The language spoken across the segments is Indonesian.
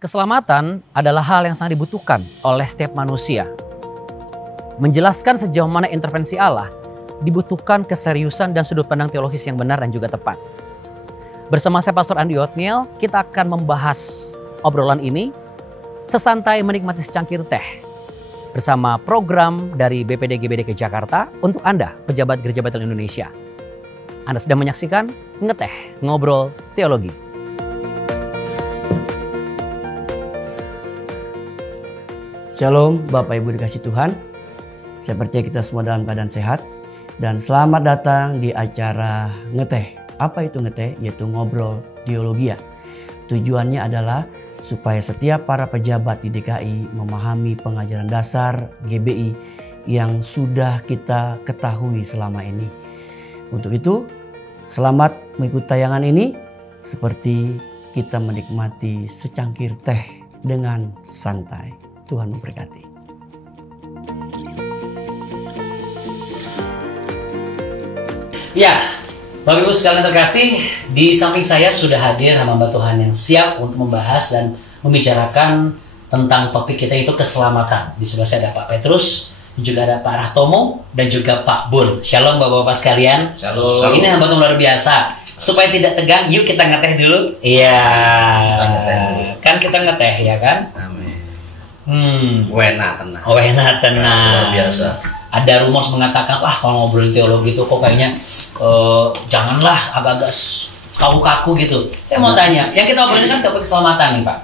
Keselamatan adalah hal yang sangat dibutuhkan oleh setiap manusia. Menjelaskan sejauh mana intervensi Allah dibutuhkan keseriusan dan sudut pandang teologis yang benar dan juga tepat. Bersama saya Pastor Andi Othniel, kita akan membahas obrolan ini sesantai menikmati secangkir teh bersama program dari BPD GBDK Jakarta untuk Anda, pejabat Gereja Bethel Indonesia. Anda sedang menyaksikan Ngeteh, Ngobrol Teologi. Shalom Bapak Ibu dikasih Tuhan. Saya percaya kita semua dalam keadaan sehat. Dan selamat datang di acara Ngeteh. Apa itu Ngeteh? Yaitu Ngobrol Teologi. Tujuannya adalah supaya setiap para pejabat di DKI memahami pengajaran dasar GBI yang sudah kita ketahui selama ini. Untuk itu, selamat mengikuti tayangan ini seperti kita menikmati secangkir teh dengan santai. Tuhan memberkati. Ya, Bapak Ibu sekalian terkasih, di samping saya sudah hadir hamba Tuhan yang siap untuk membahas dan membicarakan tentang topik kita itu keselamatan. Di sebelah saya ada Pak Petrus, juga ada Pak Rahtomo, dan juga Pak Bun. Shalom Bapak-Bapak sekalian. Shalom. Ini hamba Tuhan luar biasa. Supaya tidak tegang, yuk kita ngeteh dulu. Iya. Kan kita ngeteh ya kan? Amin. Wena tenang. Luar biasa. Ada rumor mengatakan, kalau ngobrolin teologi itu kok kayaknya janganlah, agak-agak kaku-kaku gitu. Saya mau tanya, yang kita obrolin kan topik keselamatan nih Pak.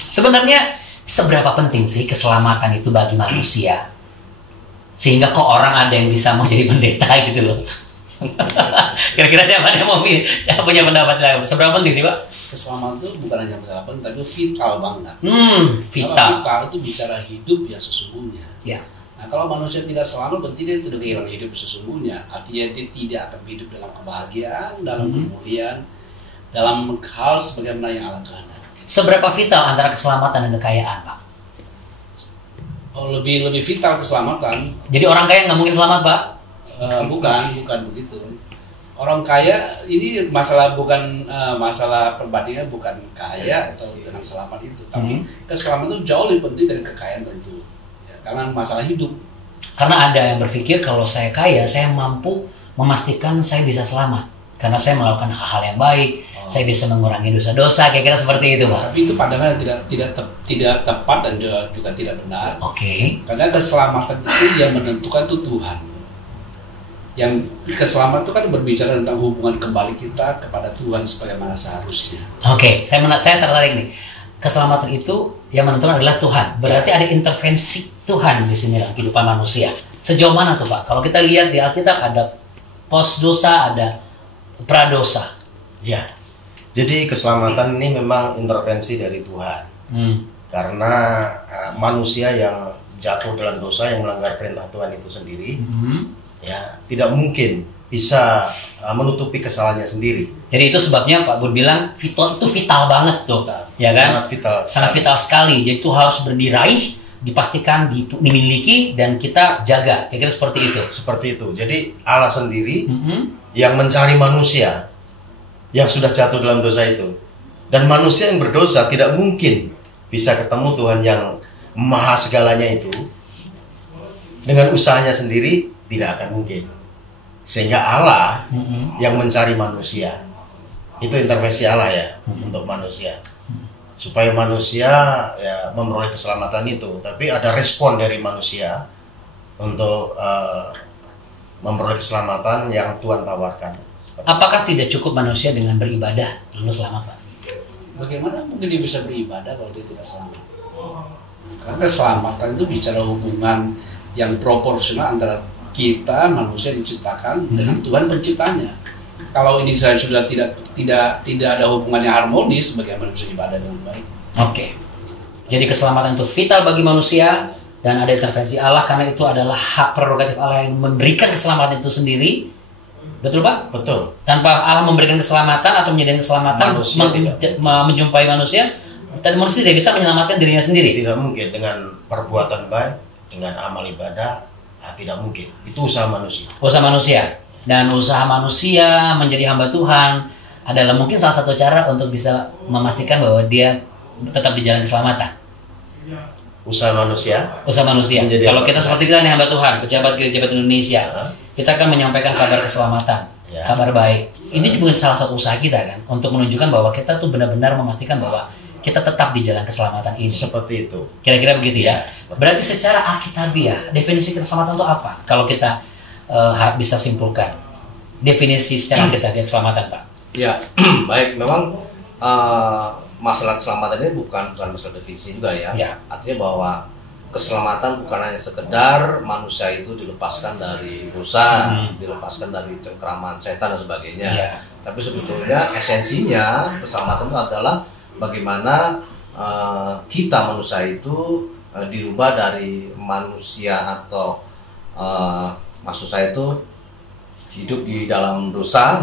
Sebenarnya seberapa penting sih keselamatan itu bagi manusia? Sehingga kok orang ada yang bisa mau jadi pendeta gitu loh. Kira-kira siapa yang mau punya pendapat? Seberapa penting sih Pak? Keselamatan itu bukan hanya masalah penting, tapi vital banget. Vital. Vital itu bicara hidup yang sesungguhnya. Ya. Nah, kalau manusia tidak selamat, berarti dia sudah kehilangan hidup sesungguhnya. Artinya dia tidak akan hidup dalam kebahagiaan, dalam kemuliaan, dalam hal sebagaimana yang Allah kehendaki. Seberapa vital antara keselamatan dan kekayaan, Pak? Oh, lebih vital keselamatan. Jadi orang kaya nggak mungkin selamat, Pak? Bukan begitu. Orang kaya ini masalah bukan masalah perbandingan, bukan kaya atau dengan selamat itu, tapi keselamatan itu jauh lebih penting dari kekayaan tentu. Karena masalah hidup. Karena ada yang berpikir kalau saya kaya, saya mampu memastikan saya bisa selamat. Karena saya melakukan hal-hal yang baik, saya bisa mengurangi dosa-dosa, kira-kira seperti itu, Pak. Tapi itu pandangan tidak tepat dan juga tidak benar. Oke. Karena keselamatan itu yang menentukan itu Tuhan. Yang keselamatan itu kan berbicara tentang hubungan kembali kita kepada Tuhan sebagaimana seharusnya. Oke, saya tertarik nih. Keselamatan itu yang menentukan adalah Tuhan. Berarti ada intervensi Tuhan di sini dalam kehidupan manusia. Sejauh mana tuh Pak? Kalau kita lihat di Alkitab ada pos dosa, ada pradosa. Ya. Jadi keselamatan ini memang intervensi dari Tuhan. Karena manusia yang jatuh dalam dosa, yang melanggar perintah Tuhan itu sendiri, ya tidak mungkin bisa menutupi kesalahannya sendiri. Jadi itu sebabnya Pak Bun bilang itu vital banget tuh, ya kan? Sangat vital sekali. Jadi itu harus diraih, dipastikan dimiliki dan kita jaga. Kira-kira seperti itu. Seperti itu. Jadi Allah sendiri yang mencari manusia yang sudah jatuh dalam dosa itu. Dan manusia yang berdosa tidak mungkin bisa ketemu Tuhan yang maha segalanya itu. Dengan usahanya sendiri tidak akan mungkin. Sehingga Allah yang mencari manusia. Itu intervensi Allah ya untuk manusia. Supaya manusia ya memperoleh keselamatan itu. Tapi ada respon dari manusia untuk memperoleh keselamatan yang Tuhan tawarkan. Apakah tidak cukup manusia dengan beribadah lalu selamat, Pak? Bagaimana mungkin dia bisa beribadah kalau dia tidak selamat? Karena keselamatan itu bicara hubungan yang proporsional antara kita manusia diciptakan dengan Tuhan penciptanya. Kalau ini saya sudah tidak ada hubungan yang harmonis, bagaimana bisa ibadah dengan baik? Oke. Jadi keselamatan itu vital bagi manusia dan ada intervensi Allah karena itu adalah hak prerogatif Allah yang memberikan keselamatan itu sendiri. Betul Pak? Betul. Tanpa Allah memberikan keselamatan atau menyediakan keselamatan, menjumpai manusia, dan manusia tidak bisa menyelamatkan dirinya sendiri. Tidak mungkin dengan perbuatan baik, dengan amal ibadah. Tidak mungkin, itu usaha manusia. Usaha manusia. Dan usaha manusia menjadi hamba Tuhan adalah mungkin salah satu cara untuk bisa memastikan bahwa dia tetap di jalan keselamatan? Usaha manusia. Usaha manusia. Kalau kita seperti kita nih hamba Tuhan, pejabat gereja Indonesia, kita akan menyampaikan kabar keselamatan, kabar baik. Ini juga salah satu usaha kita kan, untuk menunjukkan bahwa kita tuh benar-benar memastikan bahwa kita tetap di jalan keselamatan ini. Seperti itu. Kira-kira begitu ya. Berarti secara alkitabiah, definisi keselamatan itu apa? Kalau kita bisa simpulkan, definisi secara alkitabiah keselamatan, Pak. Ya, baik. Memang masalah keselamatan ini bukan masalah definisi juga ya. Artinya bahwa keselamatan bukan hanya sekedar manusia itu dilepaskan dari dosa, dilepaskan dari cengkraman setan dan sebagainya. Tapi sebetulnya esensinya keselamatan itu adalah bagaimana kita manusia itu dirubah dari manusia atau maksud saya itu hidup di dalam dosa,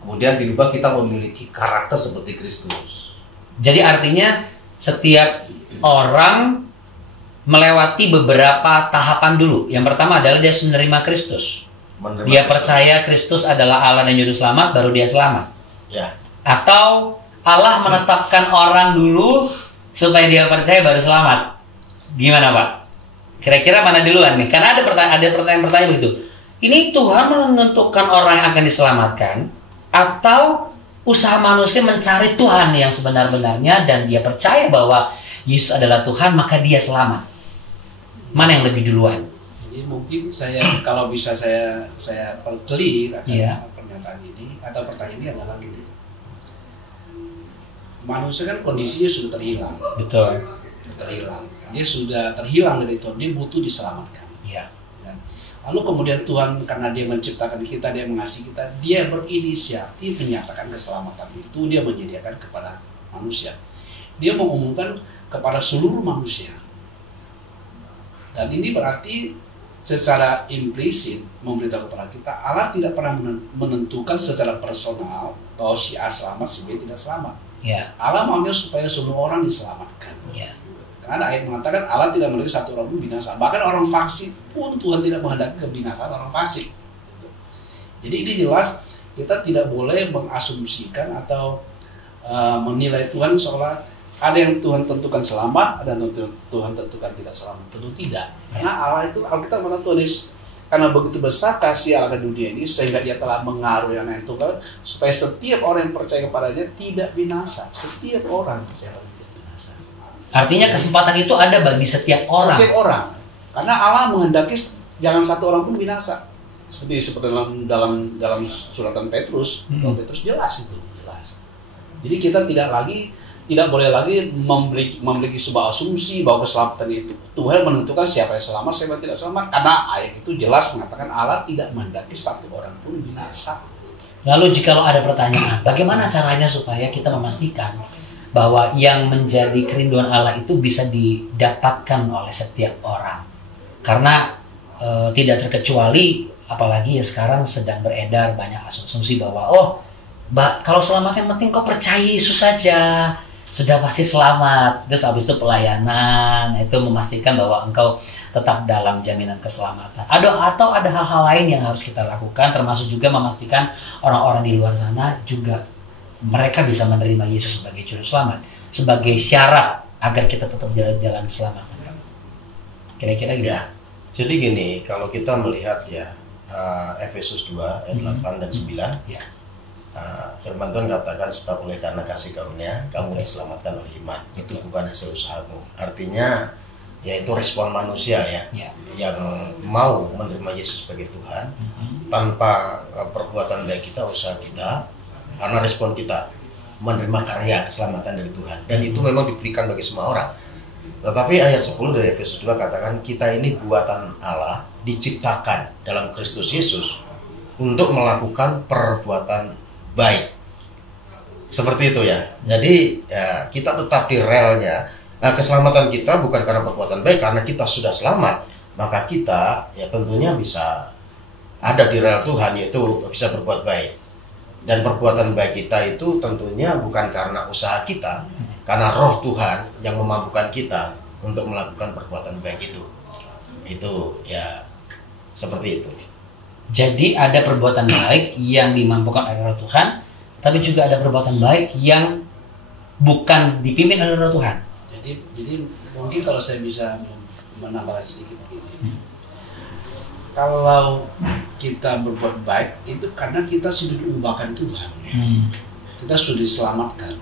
kemudian dirubah kita memiliki karakter seperti Kristus. Jadi artinya setiap orang melewati beberapa tahapan dulu. Yang pertama adalah dia menerima Kristus. Dia percaya Kristus adalah Allah dan Juru Selamat, baru dia selamat. Atau Allah menetapkan orang dulu supaya dia percaya baru selamat. Gimana, Pak? Kira-kira mana duluan nih? Karena ada pertanyaan begitu. Ini Tuhan menentukan orang yang akan diselamatkan, atau usaha manusia mencari Tuhan yang sebenar-benarnya dan dia percaya bahwa Yesus adalah Tuhan, maka dia selamat. Mana yang lebih duluan? Jadi mungkin kalau bisa saya perclear akan pernyataan ini atau pertanyaan ini adalah gini. Manusia kan kondisinya sudah terhilang. Betul. Terhilang. Dia sudah terhilang dari Tuhan. Dia butuh diselamatkan. Lalu kemudian Tuhan karena dia menciptakan kita, dia mengasihi kita, dia berinisiatif menyatakan keselamatan itu, dia menyediakan kepada manusia. Dia mengumumkan kepada seluruh manusia. Dan ini berarti secara implisit memberitahu kepada kita, Allah tidak pernah menentukan secara personal bahwa si A selamat, si B tidak selamat. Allah maunya supaya semua orang diselamatkan. Karena ayat mengatakan Allah tidak menghendaki satu orang pun binasa. Bahkan orang fasik pun Tuhan tidak menghendaki kebinasaan orang fasik. Jadi ini jelas kita tidak boleh mengasumsikan atau menilai Tuhan seolah ada yang Tuhan tentukan selamat, ada yang Tuhan tentukan tidak selamat. Tentu tidak. Karena Allah itu, Alkitab menulis, karena begitu besar kasih Allah ke dunia ini sehingga dia telah mengaruhi anak yang tunggal supaya setiap orang yang percaya kepadanya tidak binasa. Setiap orang percaya tidak binasa. Artinya kesempatan itu ada bagi setiap orang. Setiap orang. Karena Allah menghendaki jangan satu orang pun binasa. Seperti dalam suratan Petrus, Petrus jelas itu, jelas. Jadi kita tidak boleh lagi memiliki sebuah asumsi bahwa keselamatan itu Tuhan menentukan siapa yang selamat, siapa yang tidak selamat. Karena ayat itu jelas mengatakan Allah tidak menghendaki satu orang pun binasa. Lalu jika ada pertanyaan, bagaimana caranya supaya kita memastikan bahwa yang menjadi kerinduan Allah itu bisa didapatkan oleh setiap orang? Karena tidak terkecuali, apalagi ya sekarang sedang beredar banyak asumsi bahwa kalau selamat yang penting kau percaya Yesus saja, sudah pasti selamat. Terus habis itu pelayanan itu memastikan bahwa engkau tetap dalam jaminan keselamatan. Atau ada hal-hal lain yang harus kita lakukan, termasuk juga memastikan orang-orang di luar sana juga mereka bisa menerima Yesus sebagai juru selamat, sebagai syarat agar kita tetap jalan-jalan keselamatan. Kira-kira gitu. Jadi gini, kalau kita melihat Efesus 2 ayat 8 dan 9, firman Tuhan katakan sebab oleh karena kasih karunia kamu diselamatkan oleh iman, itu bukan hasil usahamu. Artinya yaitu respon manusia yang mau menerima Yesus sebagai Tuhan tanpa perbuatan baik kita, usaha kita, karena respon kita menerima karya keselamatan dari Tuhan, dan itu memang diberikan bagi semua orang. Tetapi ayat 10 dari Efesus 2 katakan kita ini buatan Allah, diciptakan dalam Kristus Yesus untuk melakukan perbuatan baik. Seperti itu ya. Jadi kita tetap di relnya. Nah, keselamatan kita bukan karena perbuatan baik, karena kita sudah selamat, maka kita tentunya bisa ada di rel Tuhan, yaitu bisa berbuat baik. Dan perbuatan baik kita itu tentunya bukan karena usaha kita, karena roh Tuhan yang memampukan kita untuk melakukan perbuatan baik itu. Itu seperti itu. Jadi ada perbuatan baik yang dimampukan oleh roh Tuhan, tapi juga ada perbuatan baik yang bukan dipimpin oleh roh Tuhan. Jadi mungkin kalau saya bisa menambahkan sedikit begini. Kalau kita berbuat baik itu karena kita sudah diubahkan Tuhan. Kita sudah diselamatkan.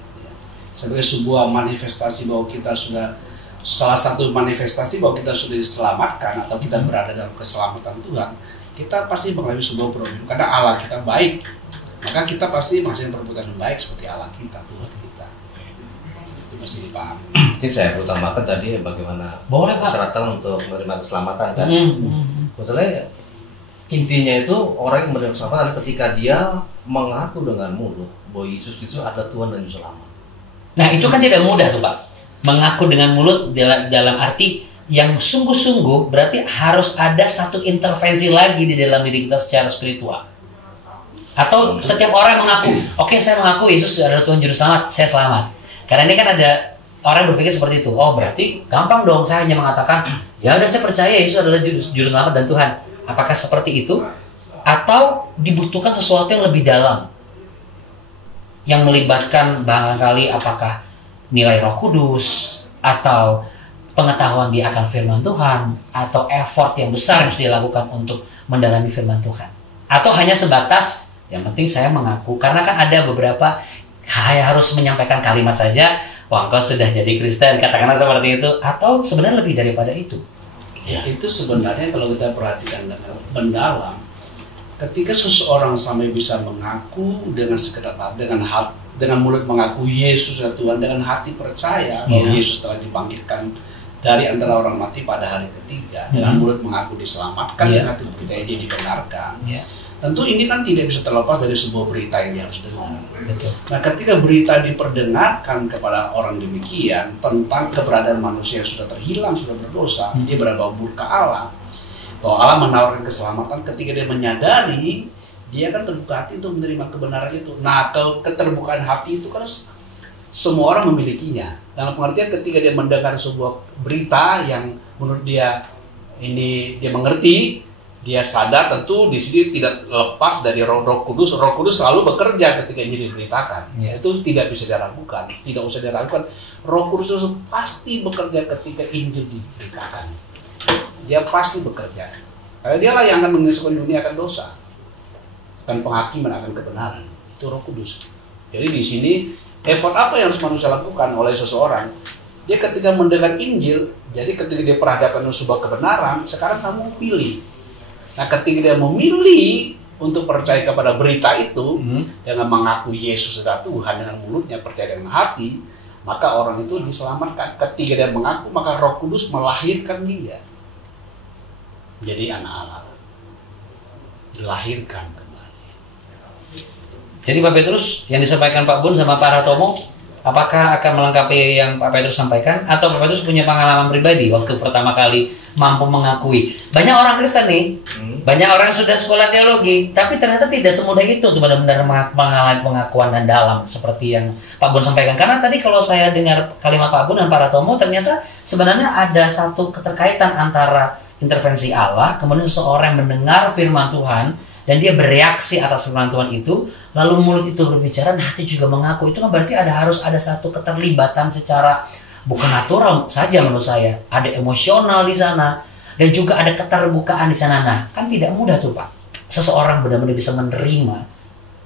Sebagai sebuah manifestasi bahwa kita sudah, salah satu manifestasi bahwa kita sudah diselamatkan atau kita berada dalam keselamatan Tuhan, kita pasti mengalami sebuah problem. Karena Allah kita baik, maka kita pasti menghasilkan perbuatan yang baik seperti Allah kita, Tuhan kita. Itu mesti dipahami. Mungkin saya utamakan tadi bagaimana persyaratan untuk menerima keselamatan kan. Betulnya intinya itu orang yang menerima keselamatan ketika dia mengaku dengan mulut bahwa Yesus Kristus adalah Tuhan dan Juru Selamat. Nah itu kan tidak mudah tuh Pak. Mengaku dengan mulut dalam arti yang sungguh-sungguh berarti harus ada satu intervensi lagi di dalam diri kita secara spiritual. Atau setiap orang mengaku, oke, saya mengaku Yesus adalah Tuhan Juru Selamat, saya selamat. Karena ini kan ada orang berpikir seperti itu. Oh berarti gampang dong, saya hanya mengatakan ya udah saya percaya Yesus adalah Juru Selamat dan Tuhan. Apakah seperti itu? Atau dibutuhkan sesuatu yang lebih dalam? Yang melibatkan barangkali apakah nilai Roh Kudus, atau pengetahuan dia akan firman Tuhan, atau effort yang besar yang harus dilakukan untuk mendalami firman Tuhan. Atau hanya sebatas yang penting saya mengaku, karena kan ada beberapa saya harus menyampaikan kalimat saja, wah engkau sudah jadi Kristen, katakanlah seperti itu. Atau sebenarnya lebih daripada itu. Ya, itu sebenarnya kalau kita perhatikan dengan mendalam, ketika seseorang sampai bisa mengaku dengan sekedar dengan mulut mengaku Yesus adalah Tuhan, dengan hati percaya bahwa Yesus telah dibangkitkan dari antara orang mati pada hari ketiga, dengan mulut mengaku diselamatkan, dengan hati percaya dia dibenarkan. Tentu ini kan tidak bisa terlepas dari sebuah berita yang dia harus dengar. Nah, ketika berita diperdengarkan kepada orang demikian tentang keberadaan manusia yang sudah terhilang, sudah berdosa, dia berada murka Allah, bahwa Allah menawarkan keselamatan, ketika dia menyadari, dia akan terbuka hati untuk menerima kebenaran itu. Nah, keterbukaan hati itu kan semua orang memilikinya. Dalam pengertian ketika dia mendengar sebuah berita yang menurut dia ini dia mengerti, dia sadar, tentu di sini tidak lepas dari Roh Kudus. Roh Kudus selalu bekerja ketika ini diberitakan. Itu tidak bisa diragukan, tidak usah diragukan. Roh Kudus pasti bekerja ketika Injil diberitakan. Dia pasti bekerja. Karena dialah yang akan mengisahkan dunia akan dosa, akan penghakiman, akan kebenaran. Itu Roh Kudus. Jadi di sini effort apa yang harus manusia lakukan oleh seseorang? Dia ketika mendengar Injil, jadi ketika dia berhadapan dengan sebuah kebenaran, sekarang kamu pilih. Nah, ketika dia memilih untuk percaya kepada berita itu dengan mengaku Yesus adalah Tuhan dengan mulutnya, percaya dengan hati, maka orang itu diselamatkan. Ketika dia mengaku, maka Roh Kudus melahirkan dia jadi anak Allah, dilahirkan kembali. Jadi Pak Petrus, yang disampaikan Pak Bun sama Pak Ratomo, apakah akan melengkapi yang Pak Petrus sampaikan, atau Pak Petrus punya pengalaman pribadi waktu pertama kali mampu mengakui? Banyak orang Kristen nih, banyak orang yang sudah sekolah teologi, tapi ternyata tidak semudah itu untuk benar-benar mengalami pengakuan dan dalam seperti yang Pak Bun sampaikan. Karena tadi kalau saya dengar kalimat Pak Bun dan Pak Ratomo, ternyata sebenarnya ada satu keterkaitan antara intervensi Allah, kemudian seseorang mendengar firman Tuhan dan dia bereaksi atas firman Tuhan itu, lalu mulut itu berbicara dan hati juga mengaku. Itu kan berarti harus ada satu keterlibatan secara bukan natural saja menurut saya, ada emosional di sana dan juga ada keterbukaan di sana. Nah, kan tidak mudah tuh Pak, seseorang benar-benar bisa menerima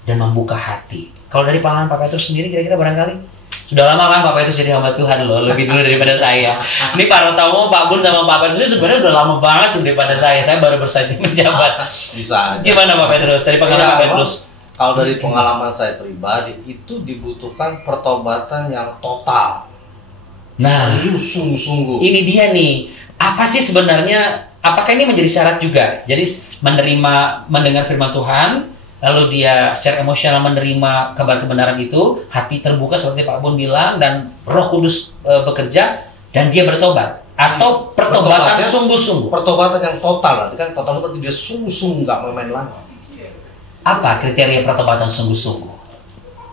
dan membuka hati. Kalau dari pengalaman Pak Petrus sendiri, kira-kira barangkali sudah lama kan Pak Petrus jadi hamba Tuhan loh, lebih dulu daripada saya. Ini para tamu Pak Bun sama Pak Petrus itu sebenarnya udah lama banget daripada saya. Saya baru bersaing menjabat. Bisa aja. Gimana Pak Petrus? Dari pengalaman Pak Petrus? Kalau dari pengalaman saya pribadi, itu dibutuhkan pertobatan yang total. Nah, sungguh-sungguh. Ini dia nih. Apa sih sebenarnya? Apakah ini menjadi syarat juga? Jadi mendengar firman Tuhan, lalu dia secara emosional menerima kabar kebenaran itu, hati terbuka seperti Pak Bun bilang, dan Roh Kudus bekerja dan dia bertobat. Atau pertobatan sungguh-sungguh. Pertobatan yang total, nanti kan total berarti dia sungguh-sungguh nggak main-main lagi. Apa kriteria pertobatan sungguh-sungguh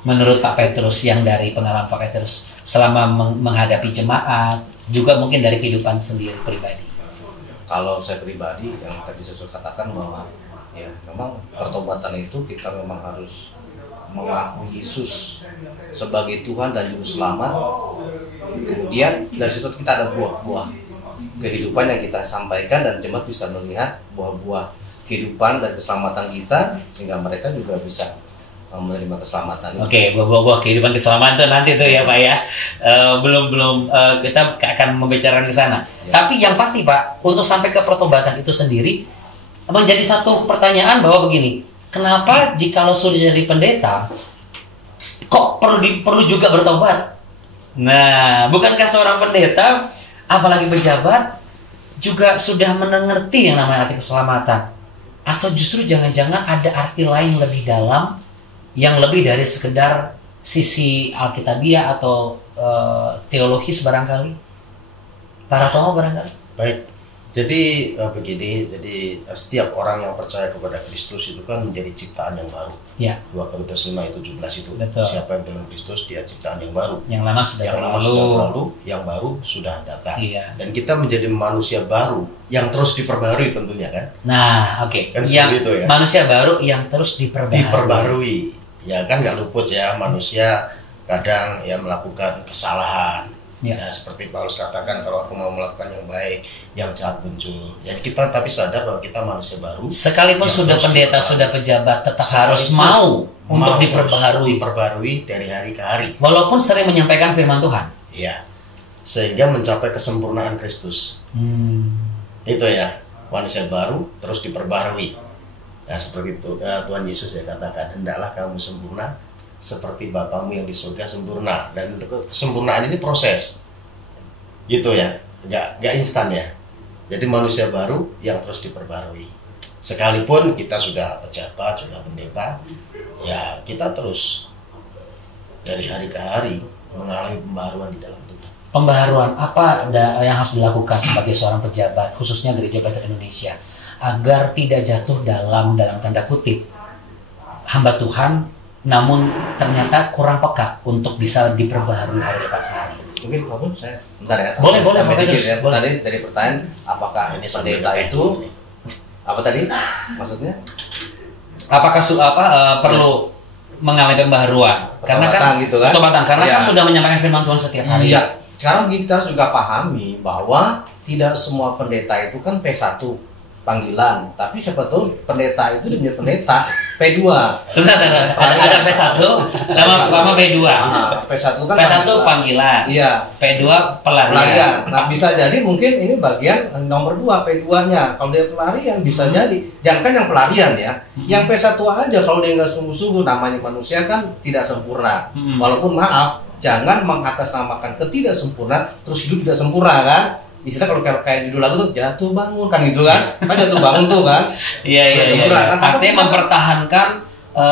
menurut Pak Petrus, yang dari pengalaman Pak Petrus selama menghadapi jemaat, juga mungkin dari kehidupan sendiri pribadi? Kalau saya pribadi, yang tadi saya sudah katakan bahwa ya memang pertobatan itu kita memang harus mengakui Yesus sebagai Tuhan dan Juru Selamat, kemudian dari situ kita ada buah-buah kehidupan yang kita sampaikan dan jemaat bisa melihat buah-buah kehidupan dan keselamatan kita sehingga mereka juga bisa menerima keselamatan. Oke, buah-buah kehidupan keselamatan itu nanti tuh ya Pak ya. Belum kita akan membicarakan ke sana. Ya. Tapi yang pasti Pak, untuk sampai ke pertobatan itu sendiri menjadi satu pertanyaan bahwa begini, kenapa jikalau sudah jadi pendeta kok perlu juga bertobat? Nah, bukankah seorang pendeta apalagi pejabat juga sudah mengerti yang namanya arti keselamatan? Atau justru jangan-jangan ada arti lain lebih dalam yang lebih dari sekedar sisi Alkitabiah atau teologis barangkali? Para tokoh barangkali? Baik, jadi begini, jadi setiap orang yang percaya kepada Kristus itu kan menjadi ciptaan yang baru. Ya. 2 Korintus 5:17 itu. Betul. Siapa yang dalam Kristus dia ciptaan yang baru. Yang lama sudah berlalu, yang baru sudah datang. Iya. Dan kita menjadi manusia baru yang terus diperbarui tentunya kan. Nah, oke. Kan Yang itu ya. manusia baru yang terus diperbarui. Ya kan nggak luput ya, manusia kadang ya melakukan kesalahan. Ya, seperti Paulus katakan, kalau aku mau melakukan yang baik, yang jahat muncul. Ya kita tapi sadar bahwa kita manusia baru. Sekalipun sudah pendeta, sudah pejabat, tetap harus mau untuk diperbarui dari hari ke hari. Walaupun sering menyampaikan firman Tuhan. Iya. Sehingga mencapai kesempurnaan Kristus. Itu ya, manusia baru terus diperbarui. Nah, seperti itu Tuhan Yesus ya katakan, hendaklah kamu sempurna seperti Bapamu yang di surga sempurna. Dan kesempurnaan ini proses gitu ya, nggak instan ya. Jadi manusia baru yang terus diperbarui. Sekalipun kita sudah pejabat, sudah pendeta, ya kita terus dari hari ke hari mengalami pembaharuan di dalam tubuh. Pembaharuan apa yang harus dilakukan sebagai seorang pejabat, khususnya Gereja Bethel Indonesia, agar tidak jatuh dalam tanda kutip hamba Tuhan, namun ternyata kurang peka untuk bisa diperbaharui hari lepas hari? Mungkin kamu saya bentar ya. Boleh. Ya. Tadi dari pertanyaan apakah ini pendeta itu apa tadi maksudnya? Apakah perlu mengalami pembaharuan? Karena kan gitu kan? Karena kan sudah menyampaikan firman Tuhan setiap hari. Iya. Sekarang kita juga pahami bahwa tidak semua pendeta itu kan P1 panggilan, tapi siapa tahu pendeta itu dia punya pendeta P2. Ada P1 sama P2. P1 kan P1 panggilan. Iya. P2 pelarian. Nah, bisa jadi mungkin ini bagian nomor 2 P2-nya. Kalau dia pelarian bisa jadi. Jangan kan yang pelarian ya. Yang P1 aja kalau dia nggak sungguh-sungguh, namanya manusia kan tidak sempurna. Walaupun maaf, jangan mengatasnamakan ketidaksempurnaan terus hidup tidak sempurna kan. Istilah kalau kayak judul lagu tuh jatuh bangun kan gitu kan jatuh bangun tuh kan. Iya. Kan? Artinya mempertahankan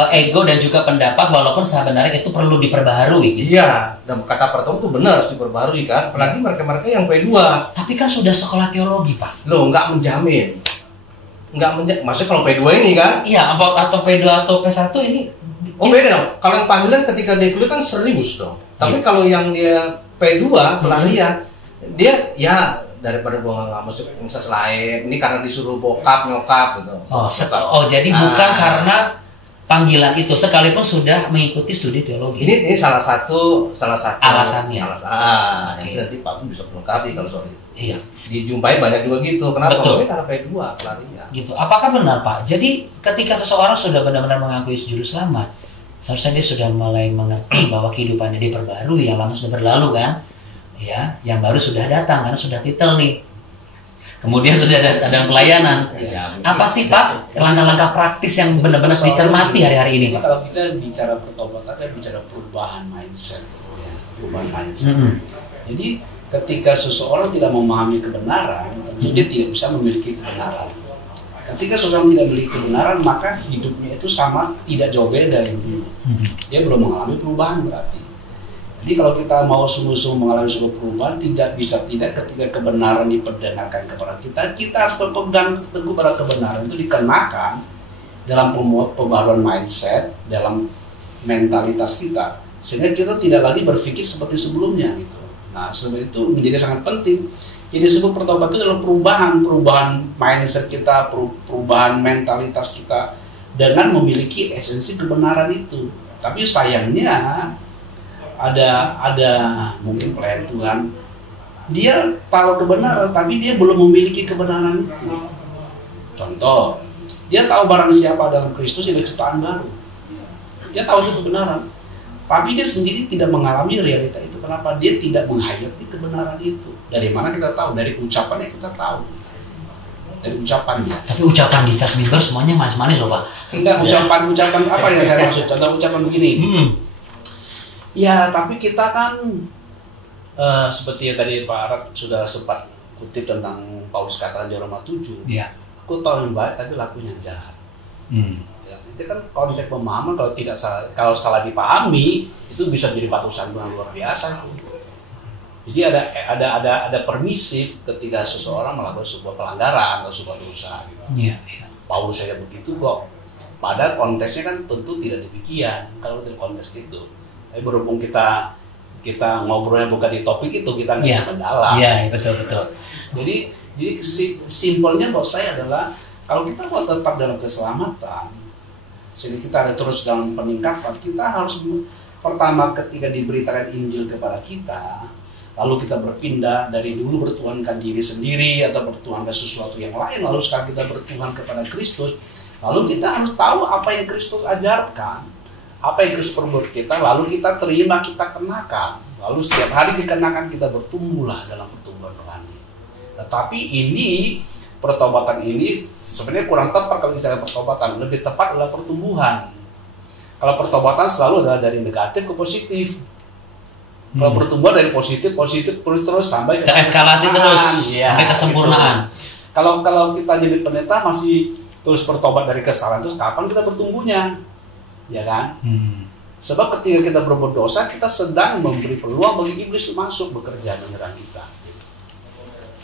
ego dan juga pendapat walaupun sebenarnya itu perlu diperbaharui gitu. Iya, dan kata pertama itu benar harus diperbaharui kan. Apalagi mereka yang P2. Tapi kan sudah sekolah teologi Pak. Loh, nggak menjamin. Maksudnya kalau P2 ini kan? Iya, atau P2 atau P1 ini. Oh beda dong. Kalau yang panggilan ketika dia kuliah kan serius dong. Tapi kalau yang dia P2 pelarian, dia ya daripada gua nggak masuk universitas lain, ini karena disuruh bokap nyokap gitu. Jadi bukan karena panggilan itu, sekalipun sudah mengikuti studi teologi. Ini salah satu alasannya. Yang nanti Pak pun bisa melengkapi kalau soal itu. Iya. Dijumpai banyak juga gitu. Kenapa? Betul. Karena P2 pelarian. Gitu. Apakah benar Pak? Jadi ketika seseorang sudah benar-benar mengakui juru selamat, seharusnya dia sudah mulai mengerti bahwa kehidupannya dia perbarui, yang lama sudah berlalu kan? Ya, yang baru sudah datang karena sudah titel nih. Kemudian sudah ada pelayanan. Apa sih Pak langkah-langkah praktis yang benar-benar dicermati hari-hari ini Pak? Kalau kita bicara pertobatan, kita bicara perubahan mindset. Jadi ketika seseorang tidak memahami kebenaran, tentu dia tidak bisa memiliki kebenaran. Ketika seseorang tidak memiliki kebenaran, maka hidupnya itu sama, tidak jauh beda dari dulu. Dia belum mengalami perubahan berarti. Jadi kalau kita mau sungguh-sungguh mengalami sebuah perubahan, tidak ketika kebenaran diperdengarkan kepada kita, kita harus berpegang teguh pada kebenaran itu dikenakan dalam pembaharuan mindset, dalam mentalitas kita, sehingga kita tidak lagi berpikir seperti sebelumnya gitu. Nah, sebab itu menjadi sangat penting. Jadi sebuah pertobatan itu adalah perubahan mindset kita, perubahan mentalitas kita dengan memiliki esensi kebenaran itu. Tapi sayangnya ada mungkin pelayan Tuhan, dia tahu kebenaran tapi dia belum memiliki kebenaran itu. Contoh, dia tahu barang siapa dalam Kristus adalah ciptaan baru. Dia tahu itu kebenaran, tapi dia sendiri tidak mengalami realita itu. Kenapa? Dia tidak menghayati kebenaran itu. Dari mana kita tahu? Dari ucapannya kita tahu. Dari ucapannya. Tapi ucapan di tas mimbar semuanya manis-manis loh Pak. Enggak, ucapan apa yang saya maksud? Contoh ucapan begini. Ya, tapi kita kan seperti yang tadi Pak Arab sudah sempat kutip tentang Paulus katakan di Roma 7. Iya. Aku tahu yang baik tapi lakunya yang jahat. Ya, itu kan konteks pemahaman kalau salah dipahami itu bisa jadi batu sandungan luar biasa. Jadi ada permisif ketika seseorang melakukan sebuah pelanggaran atau sebuah dosa. Gitu. Iya. Paulus saya begitu kok. Padahal konteksnya kan tentu tidak demikian kalau dari konteks itu. Tapi berhubung kita ngobrolnya bukan di topik itu, kita nggak bisa mendalam. Iya, betul. Jadi simpelnya buat saya adalah kalau kita mau tetap dalam keselamatan, sehingga kita ada terus dalam peningkatan, kita harus pertama ketika diberitakan Injil kepada kita, lalu kita berpindah dari dulu bertuhankan diri sendiri atau bertuhankan sesuatu yang lain, lalu sekarang kita bertuhan kepada Kristus, lalu kita harus tahu apa yang Kristus ajarkan, apa yang Kristus perbuat kita, lalu kita terima, kita kenakan, lalu setiap hari dikenakan kita bertumbuhlah dalam pertumbuhan rohani. Tetapi ini pertobatan ini sebenarnya kurang tepat kalau misalnya pertobatan, lebih tepat adalah pertumbuhan. Kalau pertobatan selalu adalah dari negatif ke positif. Kalau pertumbuhan dari positif terus sampai ke eskalasi terus sampai kesempurnaan. Gitu. Kalau kita jadi pendeta masih terus bertobat dari kesalahan, terus kapan kita bertumbuhnya? Ya kan? Sebab ketika kita berbuat dosa, kita sedang memberi peluang bagi iblis masuk bekerja menyerang kita.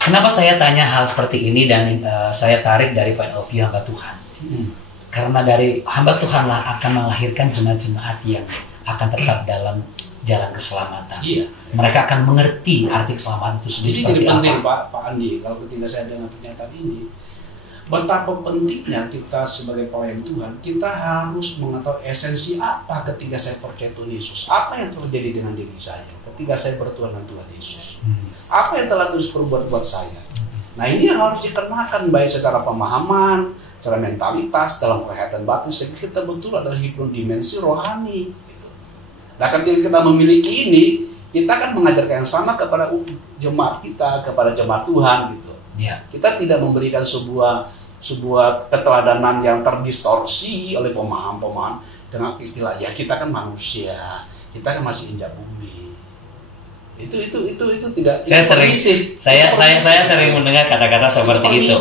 Kenapa saya tanya hal seperti ini dan saya tarik dari point of view hamba Tuhan? Karena dari hamba Tuhanlah akan melahirkan jemaat-jemaat yang akan tetap dalam jalan keselamatan. Iya. Mereka akan mengerti arti keselamatan itu sendiri. Jadi penting Pak Andi, kalau ketika saya dengar pernyataan ini, betapa pentingnya kita sebagai pelayan Tuhan, kita harus mengetahui esensi apa ketika saya percaya Tuhan Yesus. Apa yang terjadi dengan diri saya ketika saya bertuhan dengan Tuhan Yesus. Apa yang telah Tuhan perbuat buat saya. Nah ini harus dikenakan baik secara pemahaman, secara mentalitas, dalam perhatian batin, sehingga kita betul adalah hidup dimensi rohani. Gitu. Nah ketika kita memiliki ini, kita akan mengajarkan yang sama kepada jemaat kita, kepada jemaat Tuhan. Gitu. Ya. Kita tidak memberikan sebuah keteladanan yang terdistorsi oleh pemahaman dengan istilah ya kita kan manusia, kita kan masih injak bumi. Itu tidak. Saya sering mendengar kata-kata seperti itu.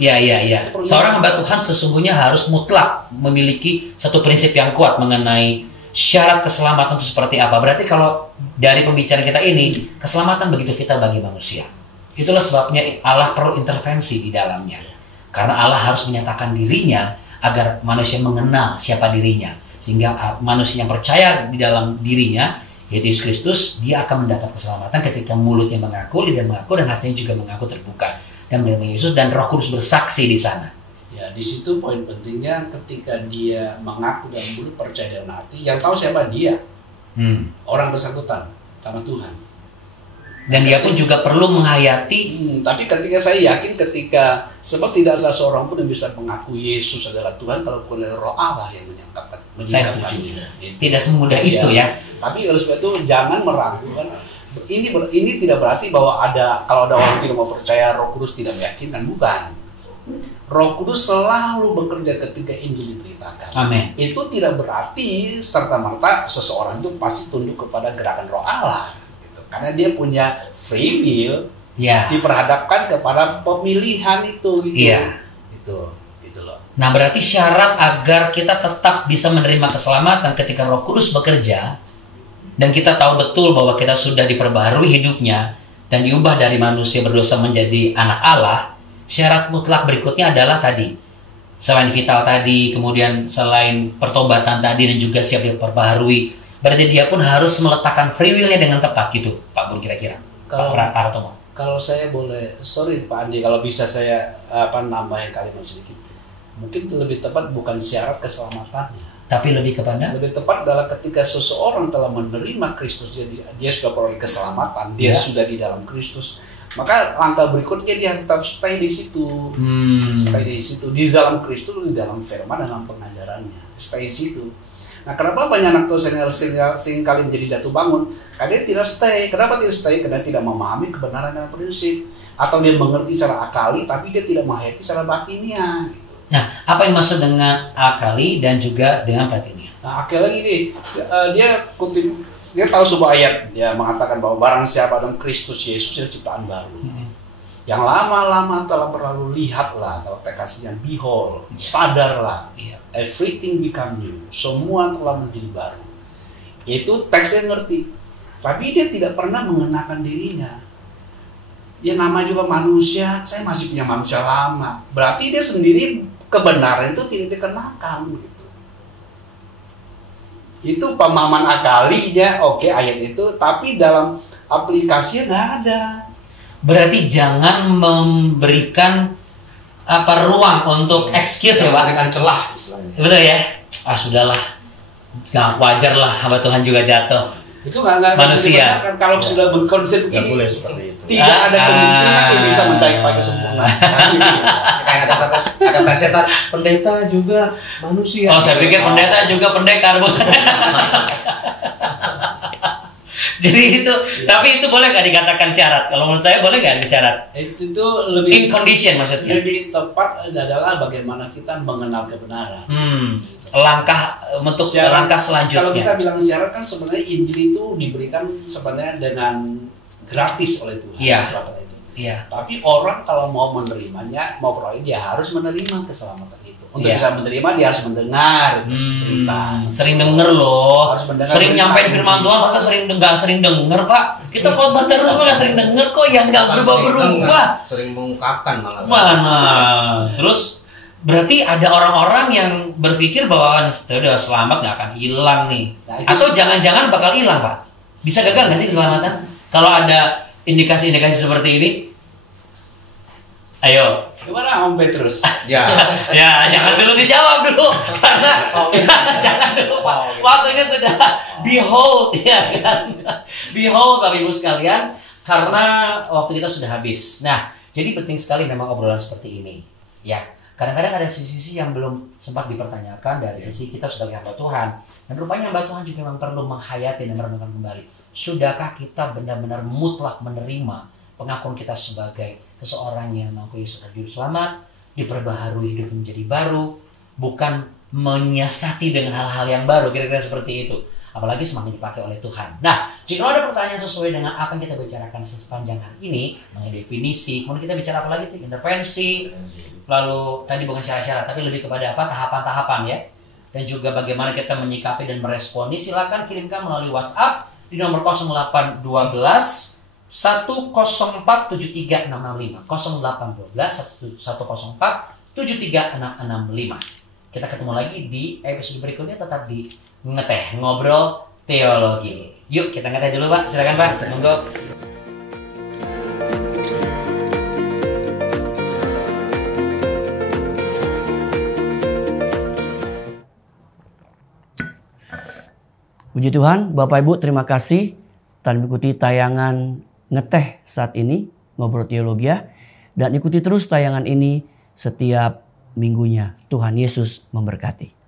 Iya. Seorang hamba Tuhan sesungguhnya harus mutlak memiliki satu prinsip yang kuat mengenai syarat keselamatan itu seperti apa. Berarti kalau dari pembicaraan kita ini, keselamatan begitu vital bagi manusia. Itulah sebabnya Allah perlu intervensi di dalamnya. Karena Allah harus menyatakan dirinya agar manusia mengenal siapa dirinya. Sehingga manusia yang percaya di dalam dirinya, yaitu Yesus Kristus, dia akan mendapat keselamatan ketika mulutnya mengaku, lidah mengaku, dan hatinya juga mengaku terbuka. Dan menerima Yesus dan Roh Kudus bersaksi di sana. Ya, di situ poin pentingnya ketika dia mengaku dan mulut, percaya dalam hati, yang tahu siapa dia. Orang bersangkutan sama Tuhan. Dan dia pun juga perlu menghayati. Tapi ketika saya yakin ketika sebab tidak ada seorang pun yang bisa mengaku Yesus adalah Tuhan kalau bukan dari Roh Allah yang menyatakan. Saya setuju. Tidak semudah itu ya. Tapi oleh sebab itu jangan meragukan. Ini tidak berarti bahwa kalau ada orang tidak mau percaya Roh Kudus tidak meyakinkan, bukan. Roh Kudus selalu bekerja ketika Injil diberitakan. Amin. Itu tidak berarti serta-merta seseorang itu pasti tunduk kepada gerakan Roh Allah. Karena dia punya free will, diperhadapkan kepada pemilihan itu, gitu. Iya. Itu loh. Nah berarti syarat agar kita tetap bisa menerima keselamatan ketika Roh Kudus bekerja, dan kita tahu betul bahwa kita sudah diperbaharui hidupnya dan diubah dari manusia berdosa menjadi anak Allah. Syarat mutlak berikutnya adalah tadi, selain vital tadi, kemudian selain pertobatan tadi dan juga siap diperbaharui. Berarti dia pun harus meletakkan free will-nya dengan tepat gitu, Pak Bun kira-kira. Kalau saya boleh, sorry Pak Andi, kalau bisa saya nambahin kalimat sedikit. Mungkin lebih tepat bukan syarat keselamatannya. Tapi lebih kepada? Lebih tepat adalah ketika seseorang telah menerima Kristus, dia sudah peroleh keselamatan, dia sudah di dalam Kristus. Maka langkah berikutnya dia tetap stay di situ. Stay di situ, di dalam Kristus, di dalam firman, dalam pengajarannya. Stay di situ. Nah, kenapa banyak anak Tuhan seringkali menjadi jatuh bangun? Karena dia tidak stay. Kenapa tidak stay? Karena tidak memahami kebenaran dan prinsip. Atau dia mengerti secara akali, tapi dia tidak menghayati secara batinnya. Nah, apa yang maksud dengan akali dan juga dengan batinnya? Nah, akali lagi nih, dia tahu sebuah ayat, dia mengatakan bahwa barang siapa dalam Kristus Yesus adalah ciptaan baru. Yang lama-lama telah berlalu, lihatlah, kalau tekasnya behold, sadarlah, everything become new, semua telah menjadi baru. Itu teksnya ngerti, tapi dia tidak pernah mengenakan dirinya. Dia nama juga manusia, saya masih punya manusia lama. Berarti dia sendiri kebenaran itu tidak dikenakan gitu. Itu pemahaman akalinya, oke, ayat itu, tapi dalam aplikasinya nggak ada. Berarti jangan memberikan ruang untuk excuse ya Pak, memberikan celah istilahnya. Betul ya? Sudahlah, nggak wajar lah hamba Tuhan juga jatuh. Itu nggak manusia. Kalau sudah berkonsep Nggak begini, boleh seperti itu. tidak ada kemungkinan dia bisa mencari kesempurnaan. Kayak ada plesetan, pendeta juga manusia. Oh, saya pikir pendeta juga pendekar, bukan? Jadi itu, tapi itu boleh nggak dikatakan syarat? Kalau menurut saya boleh nggak disyarat? Itu lebih In condition maksudnya. Lebih tepat adalah bagaimana kita mengenal kebenaran. Langkah untuk Syarat, langkah selanjutnya. Kalau kita bilang syarat kan sebenarnya Injil itu diberikan sebenarnya dengan gratis oleh Tuhan. Iya. Keselamatan itu. Iya. Tapi orang kalau mau menerimanya, mau peroleh, dia harus menerima keselamatan itu. Untuk bisa menerima dia harus mendengar berita. Sering denger loh. Harus mendengar Sering berita. nyampein firman Tuhan, masa sering denger Pak? Kita khotbah terus malah sering denger kok, yang nggak berubah-berubah. Sering mengungkapkan malah. Mana? Terus berarti ada orang-orang yang berpikir bahwa sudah selamat nggak akan hilang nih. Nah, Atau jangan-jangan bakal hilang Pak? Bisa gagal nggak sih keselamatan? Kalau ada indikasi-indikasi seperti ini? Ayo. Gimana Om Petrus? Ya. Ya, jangan dulu dijawab dulu karena jangan dulu Pak. Waktunya sudah behold ya kan. Behold Bapak Ibu sekalian, karena waktu kita sudah habis. Nah, jadi penting sekali memang obrolan seperti ini. Ya, kadang-kadang ada sisi-sisi yang belum sempat dipertanyakan dari sisi kita sebagai hamba Tuhan. Dan rupanya hamba Tuhan juga memang perlu menghayati dan merenungkan kembali. Sudahkah kita benar-benar mutlak menerima pengakuan kita sebagai seseorang yang mengakui Yesus adalah juru selamat, diperbaharui hidup menjadi baru, bukan menyiasati dengan hal-hal yang baru, kira-kira seperti itu. Apalagi semakin dipakai oleh Tuhan. Nah, jika ada pertanyaan sesuai dengan apa yang kita bicarakan sepanjang hari ini, mengenai definisi, kemudian kita bicara apa lagi? Intervensi, lalu tadi bukan syarat-syarat, tapi lebih kepada apa? Tahapan-tahapan ya. Dan juga bagaimana kita menyikapi dan meresponi, silakan kirimkan melalui WhatsApp di nomor 0812 1047365 0812 104 73665. Kita ketemu lagi di episode berikutnya, tetap di Ngeteh Ngobrol Teologi. Yuk kita ngeteh dulu Pak, silakan Pak, monggo. Puji Tuhan, Bapak Ibu terima kasih telah mengikuti tayangan Ngeteh saat ini, Ngobrol Teologi ya. Dan ikuti terus tayangan ini setiap minggunya. Tuhan Yesus memberkati.